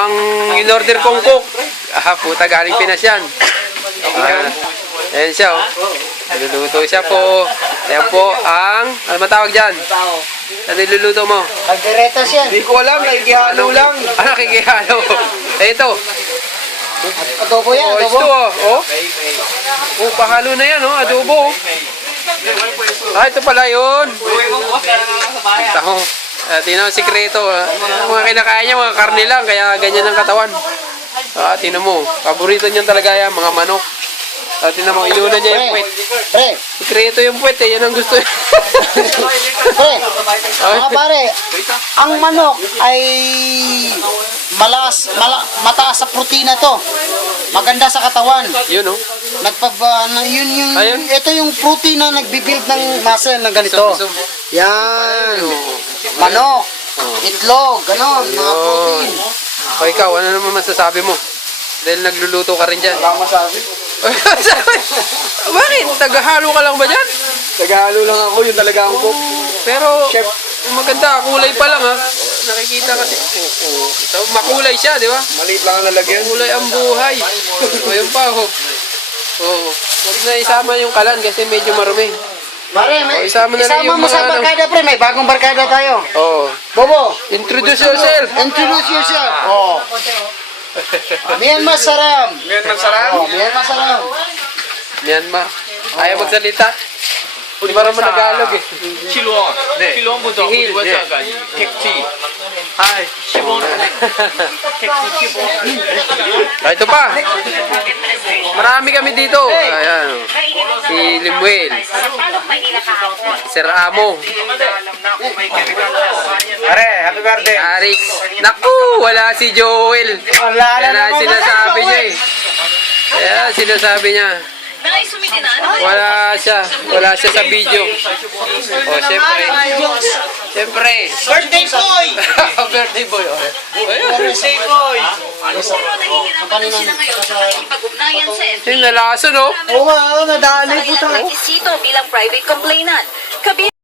ang in-order kong cook. Puta, galing Pinas yan. Ayan siya, oh. Niluluto siya po. Ayan po ang, ano matawag dyan? Ano niluluto mo? Kalderetas yan. Hindi ko alam, nakikihalo lang. Nakikihalo. Ito. Adobo yan, Oh, ito, oh. Oh, pahalo na yan, oh. Adobo. Ito pala yun. Ito, oh. Tingnan mo, sikreto. Mga kinakain niya, mga karne lang, kaya ganyan ang katawan. Tingnan mo, paborito niyan talaga yan, mga manok. Tingnan mo, inuna niya yung puwet. Pre, Sikreto yung puwet, yan ang gusto. pre, mga pare, ang manok ay mataas sa protina to. Maganda sa katawan. Yun, oh. Ayun. Ito yung protein na nagbibuild ng muscle na ganito. Yan. Manok, itlog, ganon, mga protein. O ikaw, ano naman masasabi mo? Dahil nagluluto ka rin dyan. Wala akong masabi. Bakit? Tagahalo ka lang ba dyan? Tagahalo lang ako, yun talaga ang cook. Pero, Chef. maganda, kulay pa lang ha. Nakikita kasi. So, makulay siya, di ba? Maliit lang ang lalagyan. Kulay ang buhay. O, yun pa, oh. Oh. Huwag na isama yung kalan kasi medyo marumi. Pare, isama na lang yung mo sa mga ano. barkada, pre. May bagong barkada tayo. Oh. Bobo, Introduce yourself. introduce yourself. Oh. Myanmar Saram. Myanmar Saram. Oh, Myanmar Saram. Myanmar. Ayaw magsalita. Hindi marami Tagalog eh. 실론, 네. 실론부터 힐, 우리가 네. 자가 택지, Hi. 15, 택지 15. Ito pa. Marami kami dito. Ayan. Si Limuel. Sir Amo. Pare, happy birthday. Aris. Naku, wala si Joel. Yan ang sinasabi niya eh. Yan, sinasabi niya. Wala siya. Wala siya sa video. O, siyempre. Siyempre. Birthday boy! Birthday boy. Oh. Birthday boy! Yung nalaso, no? Oo nga, nadali po tayo. Requisito bilang private complainant.